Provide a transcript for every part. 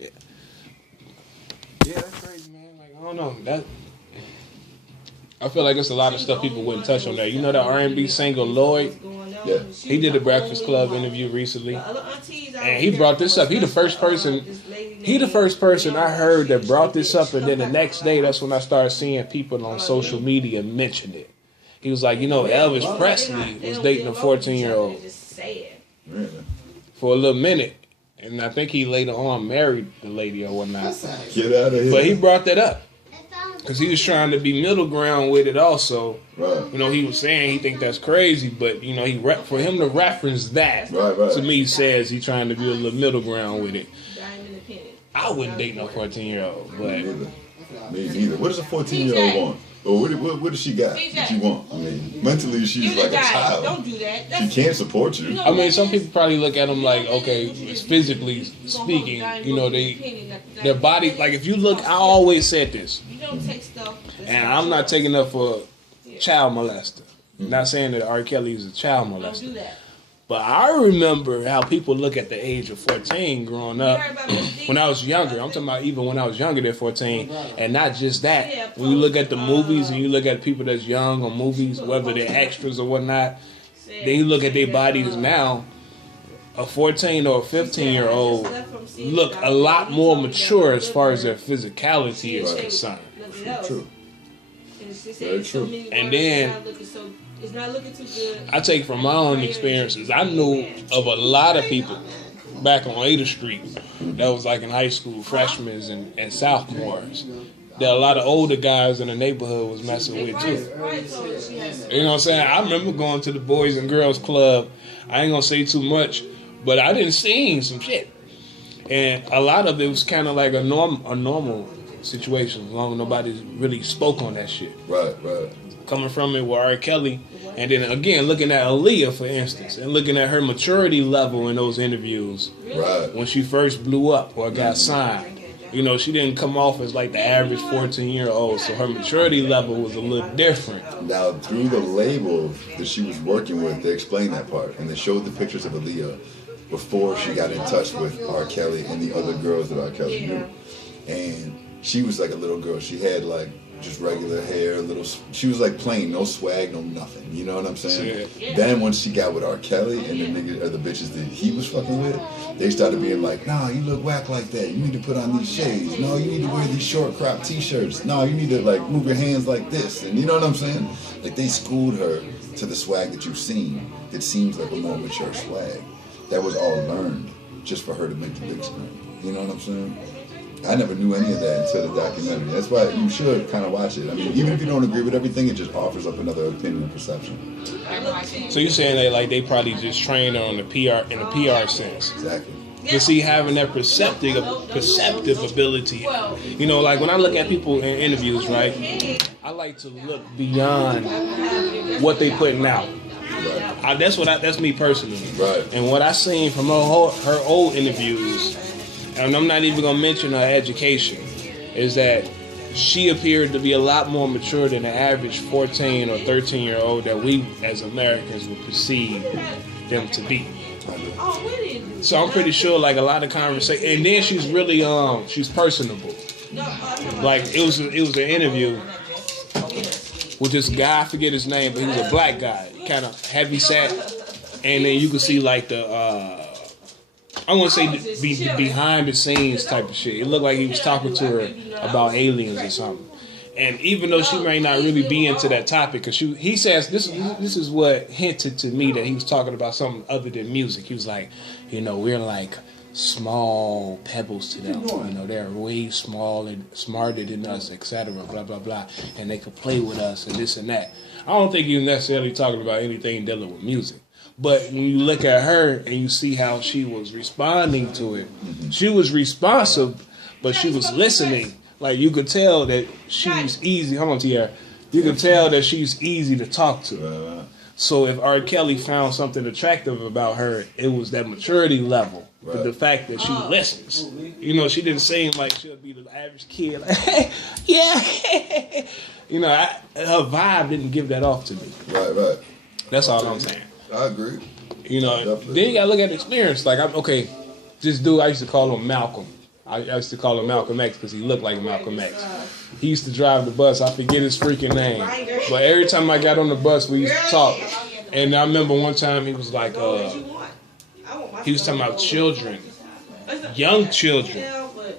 Yeah, that's crazy, man. Like, I don't know. I feel like it's a lot of stuff people wouldn't touch on there. You know that R&B singer Lloyd? Yeah. He did the Breakfast Club interview recently, and he brought this up. He the first person I heard that brought this up, and then the next day, that's when I started seeing people on social media mention it. He was like, Elvis Presley was dating a 14-year-old for a little minute, and I think he later on married the lady or whatnot. Get out of here. But he brought that up. Because he was trying to be middle ground with it also. Right. He was saying he think that's crazy, but, for him to reference that, to me, says he's trying to be a little middle ground with it. I wouldn't date no 14-year-old, but... Me neither. What does a 14-year-old want? Or what does she got that you want? I mean, mentally she's like a child. Don't do that. She can't support you. I mean, some people probably look at them like, okay, physically speaking, their body, like if you look, I always said this, and I'm not taking up for child molester. Not saying that Rkelly is a child molester. But I remember how people look at the age of 14 growing up when I was younger. I'm talking about even when I was younger than 14. And not just that. When you look at the movies and you look at people that's young on movies, whether they're extras or whatnot, then you look at their bodies now, a 14 or a 15-year-old look a lot more mature as far as their physicality is concerned. True. Very true. And then I take from my own experiences, I knew of a lot of people back on 8th Street that was like in high school, freshmen and sophomores, that a lot of older guys in the neighborhood was messing with too. You know what I'm saying? I remember going to the Boys and Girls Club. I ain't gonna say too much, but I didn't see some shit. And a lot of it was kind of like a normal situation, as long as nobody really spoke on that shit. Right. Coming from it with Rkelly, and then again looking at Aaliyah, for instance, and looking at her maturity level in those interviews. Right. When she first blew up or got signed. She didn't come off as like the average 14-year-old, so her maturity level was a little different. Now, through the label that she was working with, they explained that part, and they showed the pictures of Aaliyah before she got in touch with Rkelly and the other girls that Rkelly knew. And she was like a little girl. She had like just regular hair, she was like plain, no swag, no nothing. You know what I'm saying? Yeah. Then once she got with Rkelly and the niggas or the bitches that he was fucking with, they started being like, nah, you look whack like that. You need to put on these shades. No, you need to wear these short crop t-shirts. No, you need to like move your hands like this. And you know what I'm saying? Like they schooled her to the swag that you've seen that seems like a more mature swag. That was all learned just for her to make the big screen. You know what I'm saying? I never knew any of that until the documentary. That's why you should kind of watch it. I mean, even if you don't agree with everything, it just offers up another opinion and perception. So you're saying that they probably just trained her on the PR in a PR sense. Exactly. But see, having that perceptive ability, like when I look at people in interviews, right? I like to look beyond what they putting out. Right. That's me personally. Right. And what I seen from her old interviews, and I'm not even gonna mention her education, is that she appeared to be a lot more mature than the average 14 or 13-year-old that we as Americans would perceive them to be. So I'm pretty sure like a lot of conversation, and then she's really she's personable. Like it was an interview with this guy, I forget his name, but he was a black guy, kind of heavy set, and then you could see like the I want to say the behind the scenes type of shit. It looked like he was talking to her about aliens or something. And even though she may not really be into that topic, because he says this is what hinted to me that he was talking about something other than music. He was like, we're like small pebbles to them. They're way small and smarter than us, etc. Blah blah blah, and they could play with us and this and that. I don't think he was necessarily talking about anything dealing with music. But when you look at her and you see how she was responding to it, she was responsive, but she was listening. Like you could tell that she's easy. Hold on, Tiara. You could tell that she's easy to talk to. So if Rkelly found something attractive about her, it was that maturity level. But the fact that she listens. She didn't seem like she'll be the average kid. Like, hey, yeah. Her vibe didn't give that off to me. Right. That's all I'm saying. I agree. Then you gotta look at the experience. Like, this dude I used to call him Malcolm. I used to call him Malcolm X because he looked like Malcolm X. He used to drive the bus. I forget his freaking name. But every time I got on the bus, we used to talk. And I remember one time he was like, he was talking about children, young children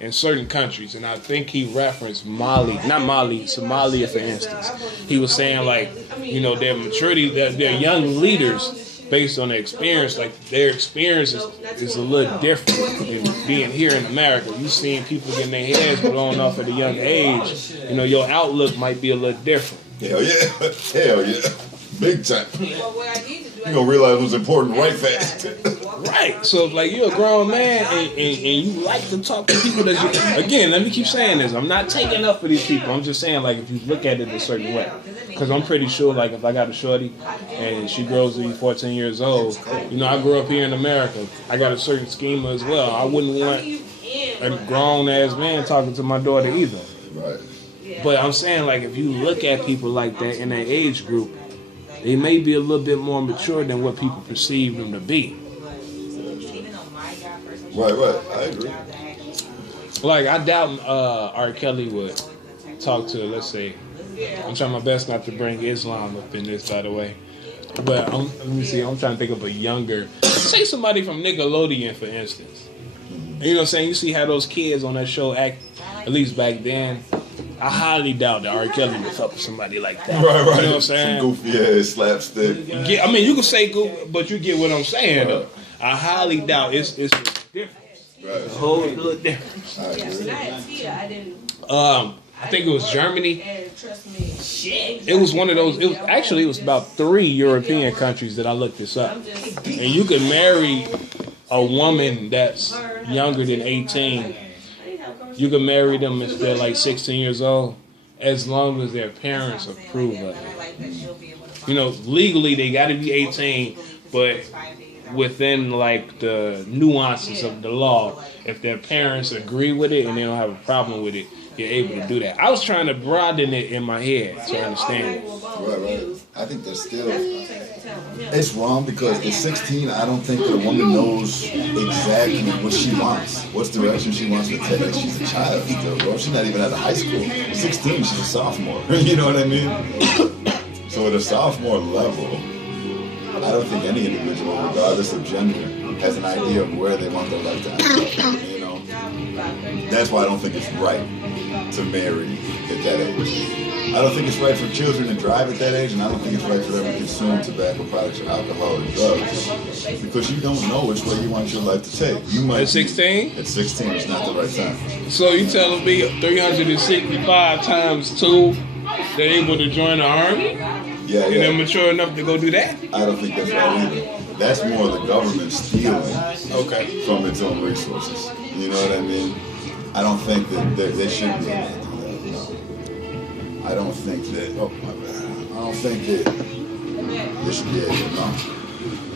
in certain countries. And I think he referenced Somalia, for instance. He was saying like, you know, their maturity, their young leaders, based on their experience, like their experience is a little different than being here in America. You seeing people getting their heads blown off at a young age, you know, your outlook might be a little different. Hell yeah. Hell yeah. Big time. You're going to realize what's important right fast. Right. So, like, you're a grown man and you like to talk to people that you... Again, let me keep saying this. I'm not taking up for these people. I'm just saying, like, if you look at it a certain way. Because I'm pretty sure, like, if I got a shorty and she grows to be 14 years old, you know, I grew up here in America. I got a certain schema as well. I wouldn't want a grown-ass man talking to my daughter either. Right. But I'm saying, like, if you look at people like that in that age group, they may be a little bit more mature than what people perceive them to be. Right. I agree. Like, I doubt Rkelly would talk to, let's say, I'm trying my best not to bring Islam up in this, by the way. But let me see, I'm trying to think of a younger, say somebody from Nickelodeon, for instance. You know what I'm saying? You see how those kids on that show act, at least back then. I highly doubt that Rkelly would fuck with somebody like that. Right. You know what I'm saying? Some goofy ass slapstick. I mean, you can say goofy, but you get what I'm saying, though. I highly doubt it's a difference. Right. A whole little difference. I think it was Germany. It was one of those. It was about 3 European countries that I looked this up. And you could marry a woman that's younger than 18. You can marry them if they're like 16 years old, as long as their parents approve of it. You know, legally they got to be 18, but within like the nuances of the law, if their parents agree with it and they don't have a problem with it, you're able to do that. I was trying to broaden it in my head to understand it. Right. I think that's still... It's wrong because at 16, I don't think that a woman knows exactly what she wants. What's the direction she wants to take. She's a child still, bro. She's not even out of high school. 16, she's a sophomore. You know what I mean? So at a sophomore level, I don't think any individual, regardless of gender, has an idea of where they want their life to end up. You know? That's why I don't think it's right to marry at that age. I don't think it's right for children to drive at that age, and I don't think it's right for them to consume tobacco products or alcohol or drugs, because you don't know which way you want your life to take. You might at 16? At 16, it's not the right time. So you telling me 365 times 2, they're able to join the army? Yeah. And they're mature enough to go do that? I don't think that's right either. That's more the government stealing from its own resources. You know what I mean? I don't think that they should be able to do that. No. I don't think that. Oh my bad. I don't think that they should be able to. No.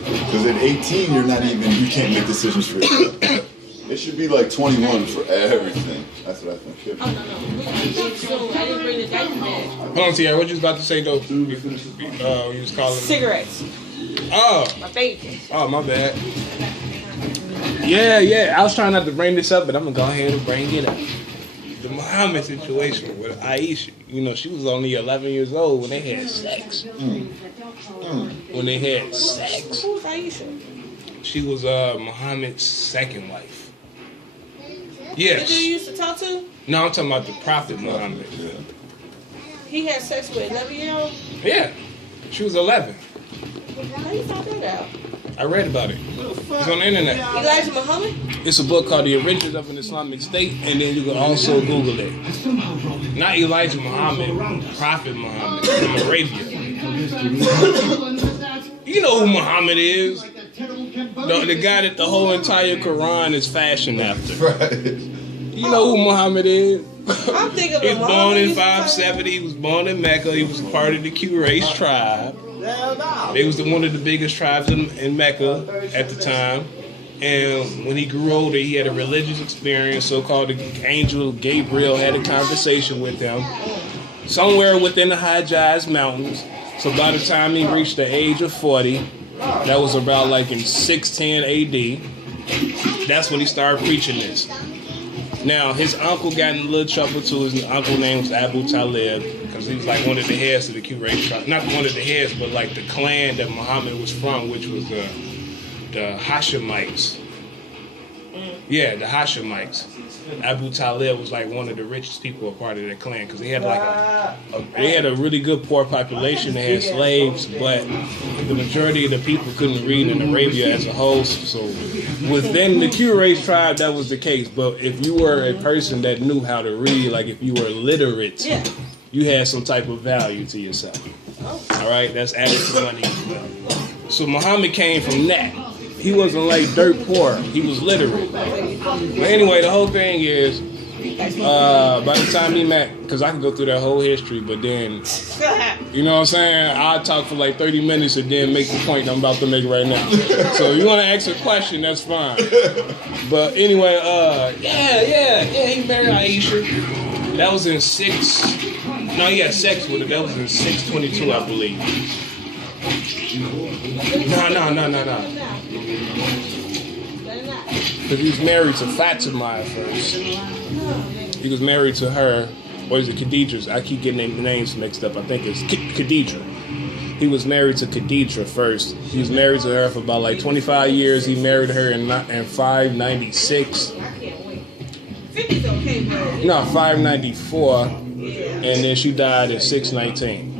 Because at 18, you can't make decisions for yourself. It should be like 21 for everything. That's what I think. Oh, no. I didn't bring the diaper bag. Hold on, Tiara. What you was about to say, though? You was calling cigarettes. Oh. My favorite. Oh, my bad. Yeah. I was trying not to bring this up, but I'm going to go ahead and bring it up. The Muhammad situation with Aisha. You know, she was only 11 years old when they had sex. When they had sex. Who was Aisha? She was Muhammad's second wife. Yes. Did you used to talk to? No, I'm talking about the Prophet Muhammad. Yeah. He had sex with 11-year-old? Yeah. She was 11. How you found that out? I read about it. It's on the internet. Elijah Muhammad? It's a book called The Origins of an Islamic State, and then you can also Google it. Not Elijah Muhammad, Prophet Muhammad from Arabia. You know who Muhammad is? The guy that the whole entire Quran is fashioned after. Right. You know who Muhammad is? I'm thinking of He was Muhammad. born in 570. He was born in Mecca. He was part of the Quraysh tribe. They was one of the biggest tribes in Mecca at the time. And when he grew older, he had a religious experience. So-called the angel Gabriel had a conversation with him somewhere within the Hijaz Mountains. So by the time he reached the age of 40, that was about like in 610 AD, that's when he started preaching this. Now, his uncle got in a little trouble too. His uncle name was Abu Talib because he was like one of the heads of the Quraysh tribe. Not one of the heads, but like the clan that Muhammad was from, which was the Hashemites. Yeah, the Hashemites. Abu Talib was like one of the richest people, a part of that clan, because they had like they had a really good poor population. They had slaves, but the majority of the people couldn't read in Arabia as a whole. So within the Quraysh tribe, that was the case. But if you were a person that knew how to read, like if you were literate, you had some type of value to yourself. All right, that's added to money as well. So Muhammad came from that. He wasn't like dirt poor. He was literate. But anyway, the whole thing is, by the time he met, because I can go through that whole history, but then, you know what I'm saying? I'll talk for like 30 minutes and then make the point I'm about to make right now. So if you want to ask a question, that's fine. But anyway, he married Aisha. That was in he had sex with her. That was in 622, I believe. No. Because he was married to Fatima at first. He was married to her, or is it Khadija? I keep getting the names mixed up. I think it's Khadija. He was married to Khadija first. He was married to her for about like 25 years. He married her in 596. No, 594. And then she died in 619.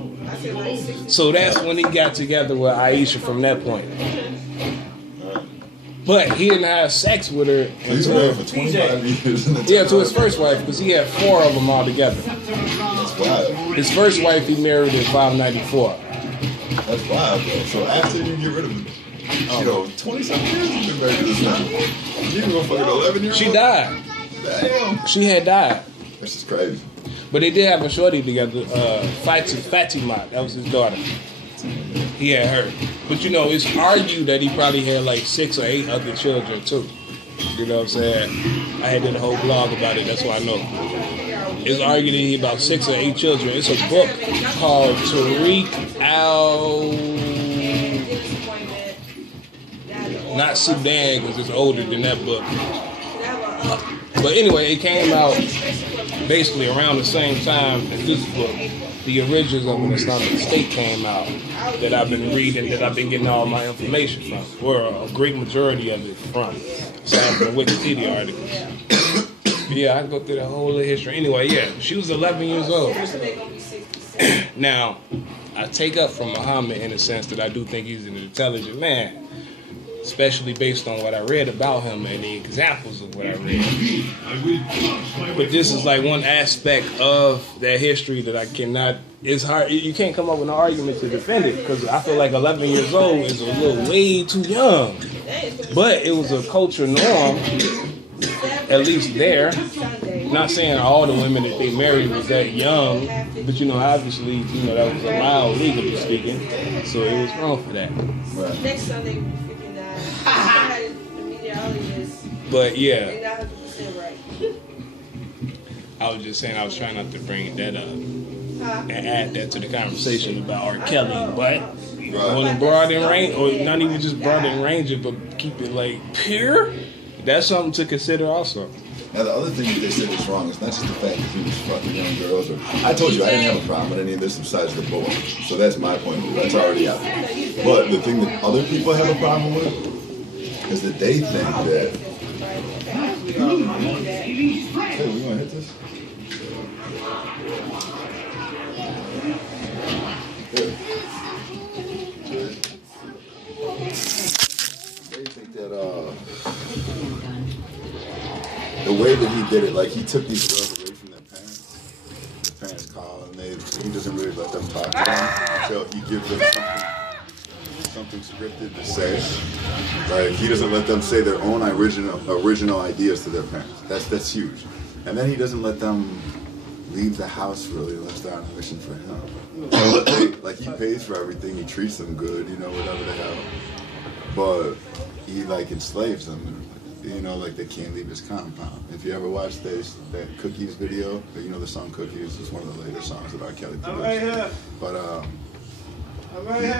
So that's when he got together with Aisha from that point. But he didn't have sex with her. He's married for 25 years. Yeah, to his first wife, because he had 4 of them all together. That's wild. His first wife he married in 594. That's wild, bro. So after you get rid of him, 20-something years you've been married to this man. You been going fucking 11 years? She died. Damn. She had died. That's just crazy. But they did have a shorty together, Fatima. That was his daughter. He had her. But it's argued that he probably had like 6 or 8 other children too. You know what I'm saying? I had did a whole blog about it, that's why I know. It's argued that he had about 6 or 8 children. It's a book called Tariq not Sudan, because it's older than that book. But anyway, it came out basically around the same time as this book. The Origins of an Islamic State came out that I've been reading, that I've been getting all my information from, or a great majority of it from, aside from Wikipedia articles. Yeah, I can go through the whole history. Anyway, she was 11 years old. Now, I take up from Muhammad in the sense that I do think he's an intelligent man, especially based on what I read about him and the examples of what I read. But this is like one aspect of that history that I cannot, it's hard, you can't come up with an argument to defend it, because I feel like 11 years old is a little way too young. But it was a culture norm, at least there. Not saying all the women that they married was that young, but obviously, that was allowed legally speaking, so it was wrong for that. Right. Next Sunday will be 59. But yeah, They're not 100% right. I was just saying I was trying not to bring that up and add that to the conversation about Rkelly, but when it broad in range, or not even just broad in range, but keep it like pure, that's something to consider also. Now, the other thing that they said was wrong is not just the fact that he was fucking young girls. I told you I didn't have a problem with any of this besides the boy. So that's my point of view. That's already out there. But the thing that other people have a problem with is that they think that... Hey, we gonna hit this? They think that, the way that he did it, like he took these girls away from their parents. The parents call and he doesn't really let them talk to them. So he gives them something scripted to say. Like he doesn't let them say their own original ideas to their parents. That's huge. And then he doesn't let them leave the house really unless they're on a mission for him. Like he pays for everything, he treats them good, whatever the hell. But he like enslaves them. Like they can't leave his compound. If you ever watched that Cookies video, the song Cookies is one of the later songs that Rkelly produced. But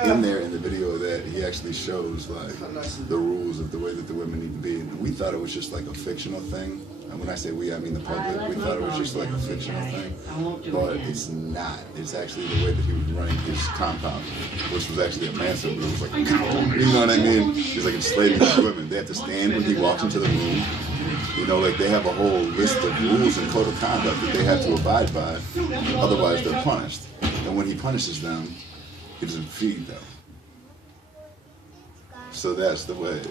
in there in the video that he actually shows like the rules of the way that the women need to be. And we thought it was just like a fictional thing. and when I say we, I mean the public, we thought it was just like a fictional thing, but it's not. It's actually the way that he was running his compound, which was actually a massive. It was like, you know what I mean? He's like enslaving these women. They have to stand when he walks into the room. You know, like they have a whole list of rules and code of conduct that they have to abide by, otherwise they're punished. And when he punishes them, he doesn't feed them. So that's the way.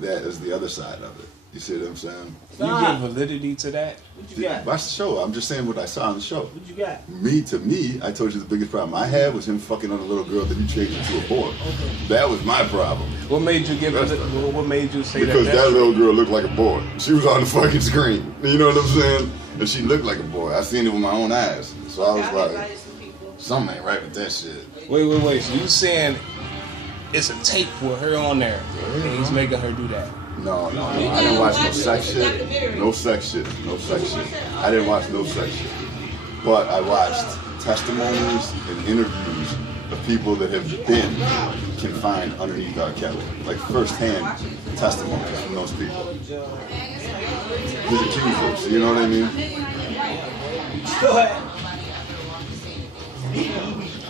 That is the other side of it. You see what I'm saying? You give validity to that? What you got? Watch the show. I'm just saying what I saw on the show. What you got? To me, I told you the biggest problem I had was him fucking on a little girl that he changed into a boy. That was my problem. What made you give it? What made you say Because that? that little girl looked like a boy. She was on the fucking screen. You know what I'm saying? And she looked like a boy. I seen it with my own eyes. So I was like, something ain't right with that shit. Wait. So you saying it's a tape with her on there, and he's making her do that? No. I didn't watch no sex shit. No sex shit. I didn't watch no sex shit. But I watched testimonies and interviews of people that have been confined underneath Rkelly. Like first-hand testimonies from those people. His accusers, you know what I mean? Go ahead.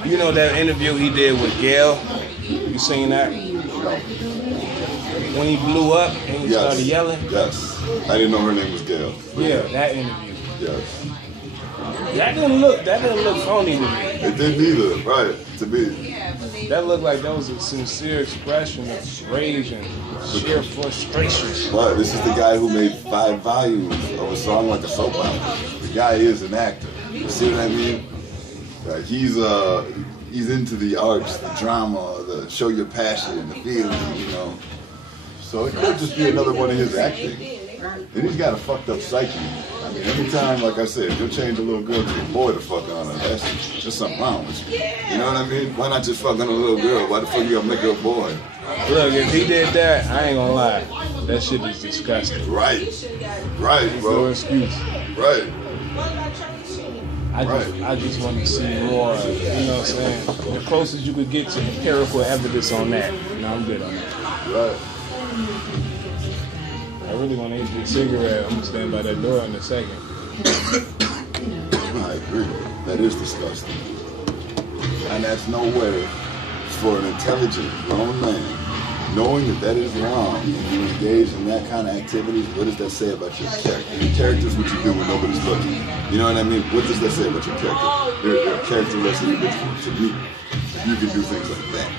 You know that interview he did with Gail? You seen that? No. When he blew up and he started yelling? Yes. I didn't know her name was Gail. Yeah, that interview. Yes. That didn't look phony to me. It didn't either, right, to me. That looked like that was a sincere expression of rage and sheer frustration. But this is the guy who made 5 volumes of a song like a soap opera. The guy is an actor. You see what I mean? Like he's into the arts, the drama, the show your passion, the feeling, you know. So it could just be another one of his acting. And he's got a fucked up psyche. I mean, every time, like I said, you'll change a little girl to a boy to fuck on her. That's just something wrong with you. You know what I mean? Why not just fuck on a little girl? Why the fuck you gotta make her a boy? Look, if he did that, I ain't gonna lie. That shit is disgusting. Right, No bro. excuse. Right. I just want to see more, you know what I'm saying? The closest you could get to empirical evidence on that. No, I'm good on that. Right. I really want to hit a cigarette. I'm gonna stand by that door in a second. I agree. That is disgusting. And that's no way for an intelligent grown man, knowing that that is wrong, and you engage in that kind of activities, what does that say about your character? Your character is what you do when nobody's looking. You know what I mean? What does that say about your character? There are characteristics to me. You can do things like that.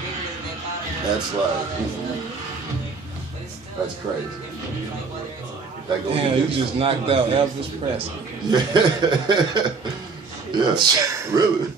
That's like, that's crazy. That goes Damn, you just knocked out Elvis Presley. Yeah. Yes, really.